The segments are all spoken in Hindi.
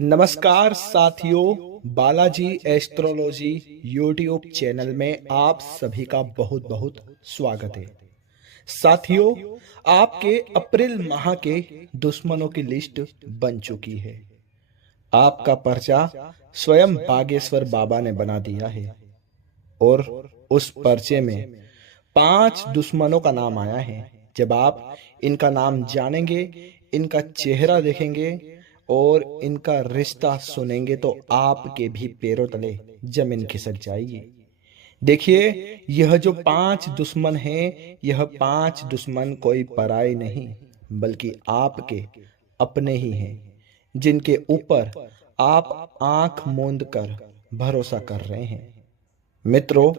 नमस्कार साथियों, बालाजी एस्ट्रोलॉजी यूट्यूब चैनल में आप सभी का बहुत बहुत स्वागत है। साथियों, आपके अप्रैल माह के दुश्मनों की लिस्ट बन चुकी है। आपका पर्चा स्वयं बागेश्वर बाबा ने बना दिया है और उस पर्चे में 5 दुश्मनों का नाम आया है। जब आप इनका नाम जानेंगे, इनका चेहरा देखेंगे और इनका रिश्ता सुनेंगे तो आपके भी पैरों तले जमीन खिसक जाएगी। देखिए, यह जो 5 दुश्मन हैं, यह 5 दुश्मन कोई पराये नहीं बल्कि आपके अपने ही हैं, जिनके ऊपर आप आंख मूंद कर भरोसा कर रहे हैं। मित्रों,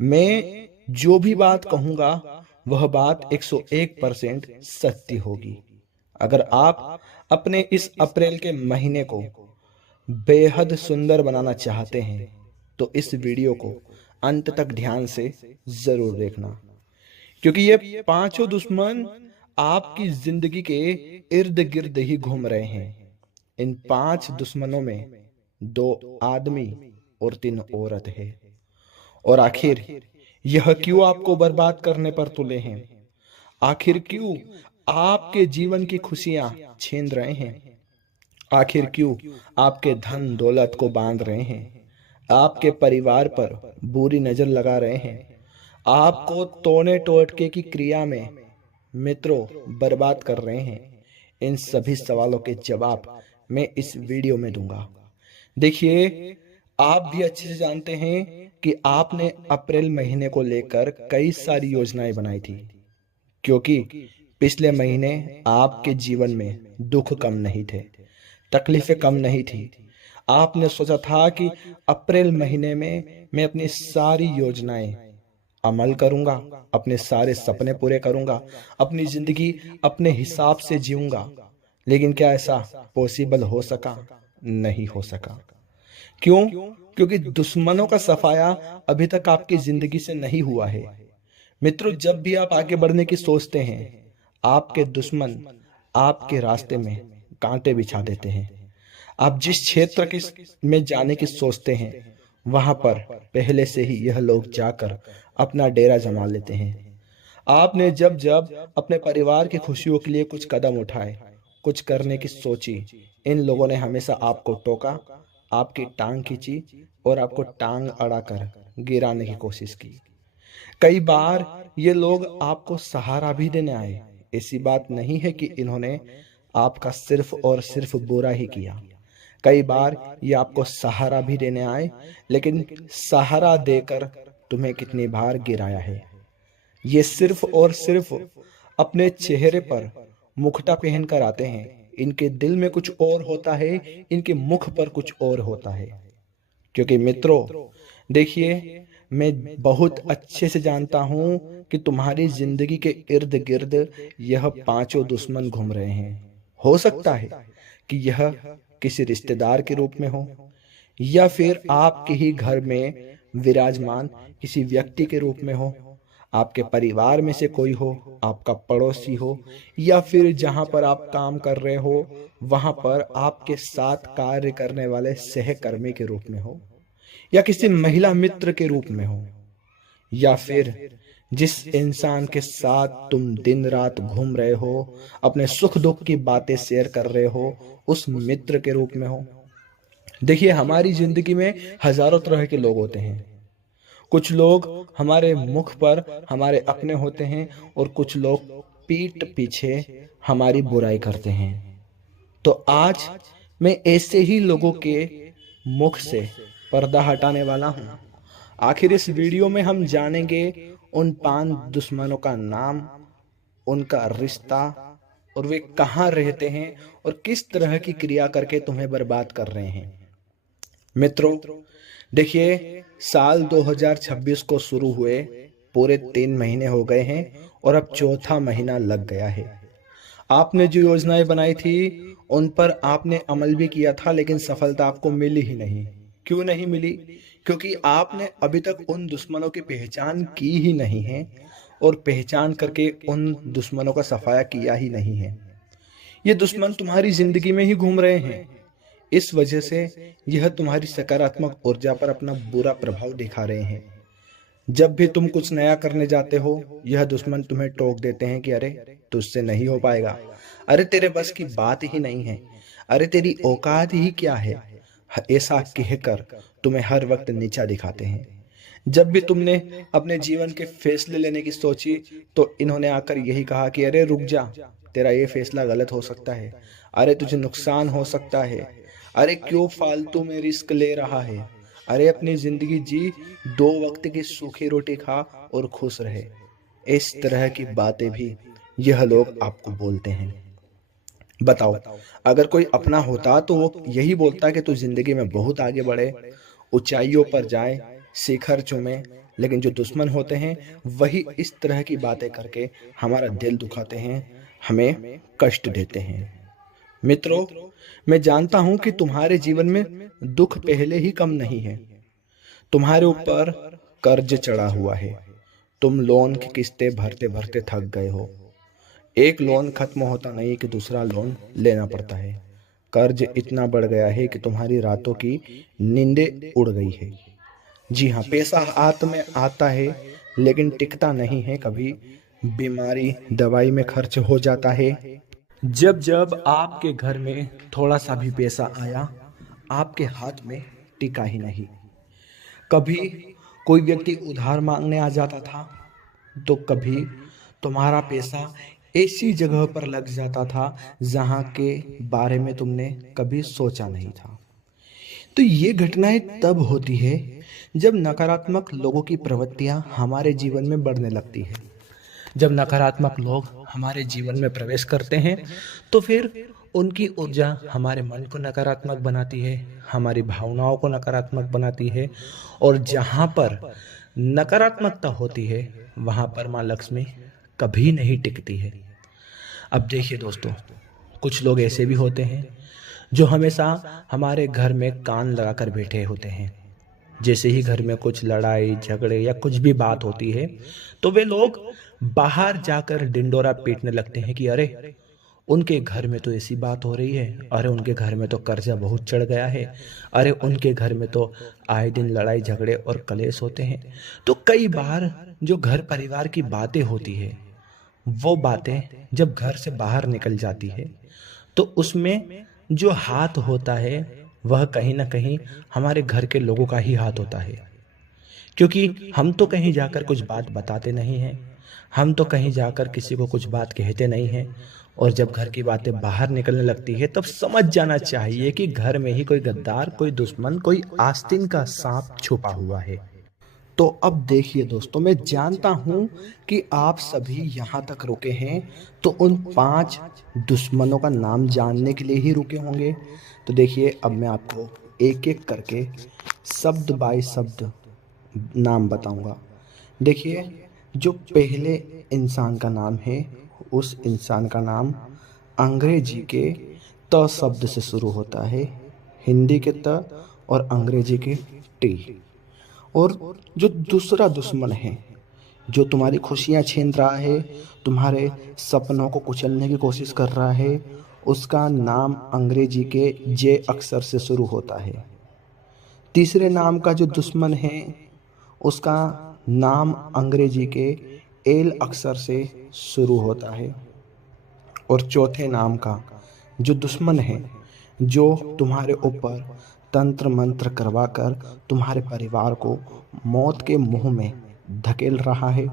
मैं जो भी बात कहूंगा वह बात 101% सत्य होगी। अगर आप अपने इस अप्रैल के महीने को बेहद सुंदर बनाना चाहते हैं तो इस वीडियो को अंत तक ध्यान से जरूर देखना, क्योंकि ये पांचों दुश्मन आपकी जिंदगी के इर्द गिर्द ही घूम रहे हैं। इन 5 दुश्मनों में 2 आदमी और 3 औरत है। और आखिर यह क्यों आपको बर्बाद करने पर तुले हैं? आखिर क्यों आपके जीवन की खुशियां छीन रहे हैं? आखिर क्यों आपके धन दौलत को बांध रहे हैं? आपके परिवार पर बुरी नजर लगा रहे हैं? आपको तोड़ने टोटके की क्रिया में मित्रों बर्बाद कर रहे हैं? इन सभी सवालों के जवाब मैं इस वीडियो में दूंगा। देखिए, आप भी अच्छे से जानते हैं कि आपने अप्रैल महीने को लेकर कई सारी योजनाएं बनाई थी, क्योंकि पिछले महीने आपके जीवन में दुख कम नहीं थे, तकलीफें कम नहीं थी। आपने सोचा था कि अप्रैल महीने में मैं अपनी सारी योजनाएं अमल करूंगा, अपने सारे सपने पूरे करूंगा, अपनी जिंदगी अपने हिसाब से जीऊंगा। लेकिन क्या ऐसा पॉसिबल हो सका? नहीं हो सका। क्यों? क्योंकि दुश्मनों का सफाया अभी तक आपकी जिंदगी से नहीं हुआ है। मित्रों, जब भी आप आगे बढ़ने की सोचते हैं, आपके दुश्मन आपके रास्ते में कांटे बिछा देते हैं। आप जिस क्षेत्र के में जाने की सोचते हैं, वहां पर पहले से ही यह लोग जाकर अपना डेरा जमा लेते हैं। आपने जब जब अपने परिवार की खुशियों के लिए कुछ कदम उठाए, कुछ करने की सोची, इन लोगों ने हमेशा आपको टोका, आपकी टांग खींची और आपको टांग अड़ाकर गिराने की कोशिश की। कई बार ये लोग आपको सहारा भी देने आए। ऐसी बात नहीं है कि इन्होंने आपका सिर्फ और सिर्फ बुरा ही किया। कई बार ये आपको सहारा भी देने आए, लेकिन सहारा देकर तुम्हें कितनी बार गिराया है। ये सिर्फ और सिर्फ अपने चेहरे पर मुखटा पहन कर आते हैं। इनके दिल में कुछ और होता है, इनके मुख पर कुछ और होता है। क्योंकि मित्रों, देखिए, मैं बहुत अच्छे से जानता हूं कि तुम्हारी जिंदगी के इर्द गिर्द यह 5 दुश्मन घूम रहे हैं। हो सकता है कि यह किसी रिश्तेदार के रूप में हो, या फिर आपके ही घर में विराजमान किसी व्यक्ति के रूप में हो, आपके परिवार में से कोई हो, आपका पड़ोसी हो, या फिर जहां पर आप काम कर रहे हो वहां पर आपके साथ कार्य करने वाले सहकर्मी के रूप में हो, या किसी महिला मित्र के रूप में हो, या फिर जिस इंसान के साथ तुम दिन रात घूम रहे हो, अपने सुख दुख की बातें शेयर कर रहे हो, उस मित्र के रूप में हो। देखिए, हमारी जिंदगी में हजारों तरह के लोग होते हैं। कुछ लोग हमारे मुख पर हमारे अपने होते हैं और कुछ लोग पीठ पीछे हमारी बुराई करते हैं। तो आज मैं ऐसे ही लोगों के मुख से पर्दा हटाने वाला हूं। आखिर इस वीडियो में हम जानेंगे उन 5 दुश्मनों का नाम, उनका रिश्ता, और वे कहां रहते हैं और किस तरह की क्रिया करके तुम्हें बर्बाद कर रहे हैं। मित्रों, देखिए, साल 2026 को शुरू हुए पूरे 3 महीने हो गए हैं और अब चौथा महीना लग गया है। आपने जो योजनाएं बनाई थी उन पर आपने अमल भी किया था, लेकिन सफलता आपको मिली ही नहीं। क्यों नहीं मिली? क्योंकि आपने अभी तक उन दुश्मनों की पहचान की ही नहीं है और पहचान करके उन दुश्मनों का सफाया किया ही नहीं है। ये दुश्मन तुम्हारी जिंदगी में ही घूम रहे हैं। इस वजह से यह तुम्हारी सकारात्मक ऊर्जा पर अपना बुरा प्रभाव दिखा रहे हैं। जब भी तुम कुछ नया करने जाते हो, यह दुश्मन तुम्हें टोक देते हैं कि अरे तुझसे नहीं हो पाएगा, अरे तेरे बस की बात ही नहीं है, अरे तेरी औकात ही क्या है। ऐसा कहकर तुम्हें हर वक्त नीचा दिखाते हैं। जब भी तुमने अपने जीवन के फैसले लेने की सोची तो इन्होंने आकर यही कहा कि अरे रुक जा, तेरा ये फैसला गलत हो सकता है, अरे तुझे नुकसान हो सकता है, अरे क्यों फालतू में रिस्क ले रहा है, अरे अपनी जिंदगी जी, 2 वक्त की सूखी रोटी खा और खुश रहे। इस तरह की बातें भी यह लोग आपको बोलते हैं। बताओ, अगर कोई अपना होता तो वो यही बोलता कि तू जिंदगी में बहुत आगे बढ़े, ऊंचाइयों पर जाए, शिखर चूमे। लेकिन जो दुश्मन होते हैं वही इस तरह की बातें करके हमारा दिल दुखाते हैं, हमें कष्ट देते हैं। मित्रों, मैं जानता हूं कि तुम्हारे जीवन में दुख पहले ही कम नहीं है। तुम्हारे ऊपर कर्ज चढ़ा हुआ है, तुम लोन की किस्तें भरते भरते थक गए हो। एक लोन खत्म होता नहीं कि दूसरा लोन लेना पड़ता है। कर्ज इतना बढ़ गया है कि तुम्हारी रातों की नींदें उड़ गई है। जी हाँ, पैसा हाथ में आता है लेकिन टिकता नहीं है। कभी बीमारी दवाई में खर्च हो जाता है। जब जब आपके घर में थोड़ा सा भी पैसा आया, आपके हाथ में टिका ही नहीं। कभी कोई व्यक्ति उधार मांगने आ जाता था तो कभी तुम्हारा पैसा ऐसी जगह पर लग जाता था जहां के बारे में तुमने कभी सोचा नहीं था। तो ये घटनाएं तब होती है जब नकारात्मक लोगों की प्रवृत्तियां हमारे जीवन में बढ़ने लगती है। जब नकारात्मक लोग हमारे जीवन में प्रवेश करते हैं तो फिर उनकी ऊर्जा हमारे मन को नकारात्मक बनाती है, हमारी भावनाओं को नकारात्मक बनाती है। और जहाँ पर नकारात्मकता होती है वहाँ पर माँ लक्ष्मी कभी नहीं टिकती है। अब देखिए दोस्तों, कुछ लोग ऐसे भी होते हैं जो हमेशा हमारे घर में कान लगाकर बैठे होते हैं। जैसे ही घर में कुछ लड़ाई झगड़े या कुछ भी बात होती है तो वे लोग बाहर जाकर डिंडोरा पीटने लगते हैं कि अरे उनके घर में तो ऐसी बात हो रही है, अरे उनके घर में तो कर्जा बहुत चढ़ गया है, अरे उनके घर में तो आए दिन लड़ाई झगड़े और कलेश होते हैं। तो कई बार जो घर परिवार की बातें होती है वो बातें जब घर से बाहर निकल जाती है तो उसमें जो हाथ होता है वह कहीं ना कहीं हमारे घर के लोगों का ही हाथ होता है। क्योंकि हम तो कहीं जाकर कुछ बात बताते नहीं हैं, हम तो कहीं जाकर किसी को कुछ बात कहते नहीं हैं। और जब घर की बातें बाहर निकलने लगती है तब समझ जाना चाहिए कि घर में ही कोई गद्दार, कोई दुश्मन, कोई आस्तीन का सांप छुपा हुआ है। तो अब देखिए दोस्तों, मैं जानता हूं कि आप सभी यहाँ तक रुके हैं तो उन 5 दुश्मनों का नाम जानने के लिए ही रुके होंगे। तो देखिए, अब मैं आपको एक एक करके शब्द बाय शब्द नाम बताऊंगा। देखिए, जो पहले इंसान का नाम है उस इंसान का नाम अंग्रेजी के त शब्द से शुरू होता है, हिंदी के त और अंग्रेजी के टी। और जो दूसरा दुश्मन है जो तुम्हारी खुशियां छीन रहा है, तुम्हारे सपनों को कुचलने की कोशिश कर रहा है, उसका नाम अंग्रेजी के जे अक्षर से शुरू होता है। तीसरे नाम का जो दुश्मन है उसका नाम अंग्रेजी के एल अक्षर से शुरू होता है। और चौथे नाम का जो दुश्मन है जो तुम्हारे ऊपर तंत्र मंत्र करवाकर तुम्हारे परिवार को मौत के मुंह में धकेल रहा है,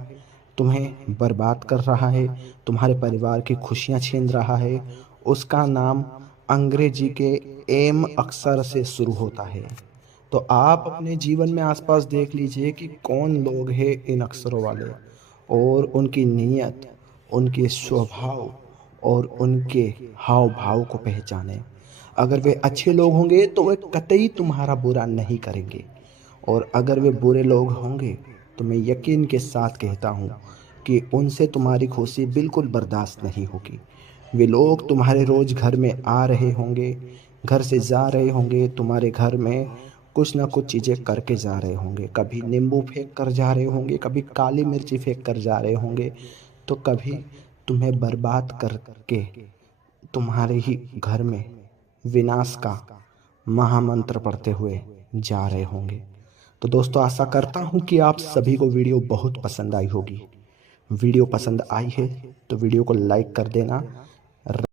तुम्हें बर्बाद कर रहा है, तुम्हारे परिवार की खुशियां छीन रहा है, उसका नाम अंग्रेजी के एम अक्षर से शुरू होता है। तो आप अपने जीवन में आसपास देख लीजिए कि कौन लोग हैं इन अक्षरों वाले, और उनकी नीयत, उनके स्वभाव और उनके हाव भाव को पहचानें। अगर वे अच्छे लोग होंगे तो वे कतई तुम्हारा बुरा नहीं करेंगे, और अगर वे बुरे लोग होंगे तो मैं यकीन के साथ कहता हूँ कि उनसे तुम्हारी खुशी बिल्कुल बर्दाश्त नहीं होगी। वे लोग तुम्हारे रोज़ घर में आ रहे होंगे, घर से जा रहे होंगे, तुम्हारे घर में कुछ ना कुछ चीज़ें करके जा रहे होंगे। कभी नींबू फेंक कर जा रहे होंगे, कभी काली मिर्ची फेंक कर जा रहे होंगे, तो कभी तुम्हें बर्बाद करके तुम्हारे ही घर में विनाश का महामंत्र पढ़ते हुए जा रहे होंगे। तो दोस्तों आशा करता हूँ कि आप सभी को वीडियो बहुत पसंद आई होगी। वीडियो पसंद आई है तो वीडियो को लाइक कर देना।